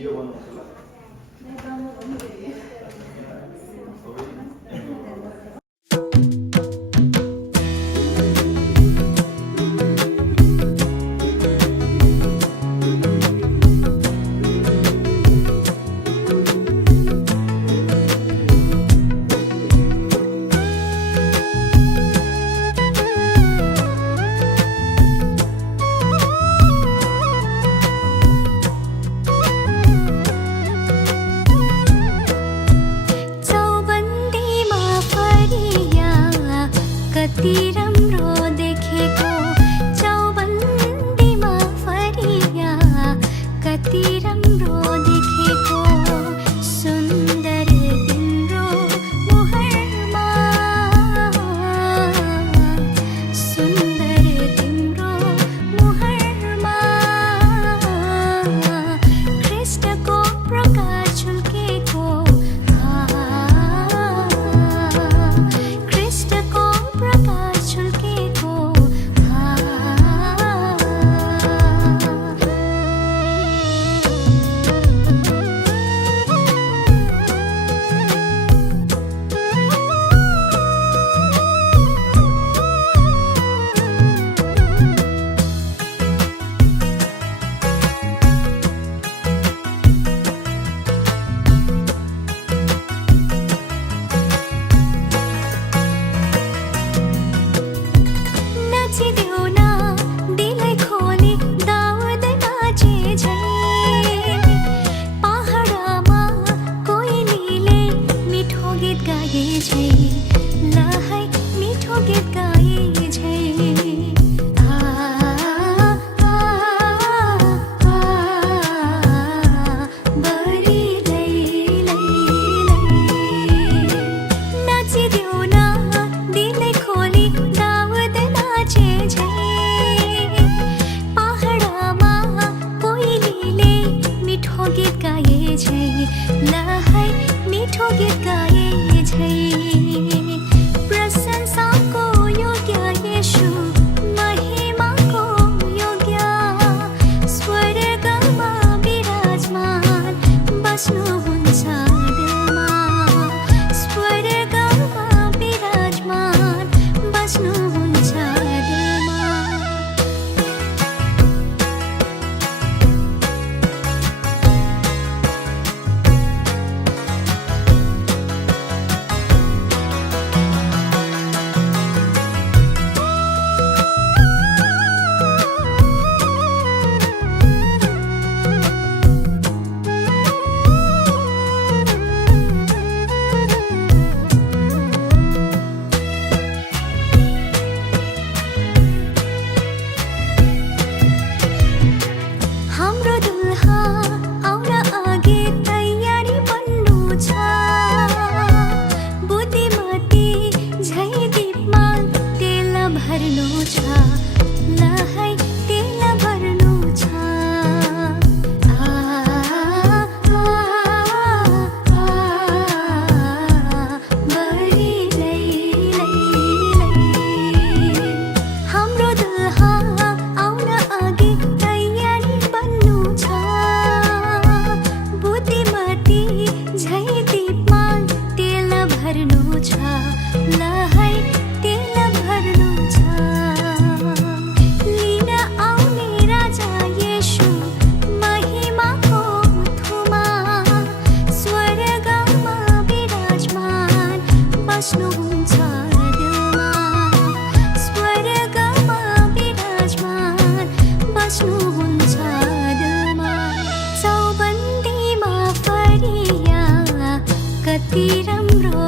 Video बनाउँछु ल। कति राम्रो देखेको चौबन्दीमा फरिया, कति राम्रो देखेको सुन्दर तिम्रो मुहारमा, सुन्दर तिम्रो मुहारमा कृष्णको प्रकाश झुल्केको, कृष्णको प्रकाश झुल्केको नाचिदेऊ न दिलै खोली दाउद नाचे झै, पहाडमा कोइलीले मिठो गीत गाए झै, लहै मिठो गीत गाए झै। बरी लै लै लै नाचिदेऊ न दिलै खोली दाउद नाचे झै, पहाडमा कोइलीले मिठो गीत गाए झै, लहै मिठो गीत गाए झै। प्रशंसाको योग्य येशू, महिमाको योग्य स्वर्गमा विराजमान बस्नुहुन्छ दिलमा, स्वर्गमा विराजमान बस्नुहुन्छ दिलमा। हाम्रो दुल्हा आउन अघि तयारी बन्नु छ, बुद्धिमती झै दीपमा तेल भर्नु छ, लहै तेल भर्नु छ। बरी लै लै लै हाम्रो दुल्हा आउन अघि तयारी बन्नु छ, बुद्धिमती झै दीपमा तेल भर्नु छ, लहै तेल भर्नु छ। लिन आउने राजा येशू महिमाको थुमा, स्वर्गमा विराजमान बस्नुहुन्छ दिलमा, स्वर्गमा विराजमान बस्नुहुन्छ दिलमा। चौबन्दीमा फरिया, कति राम्रो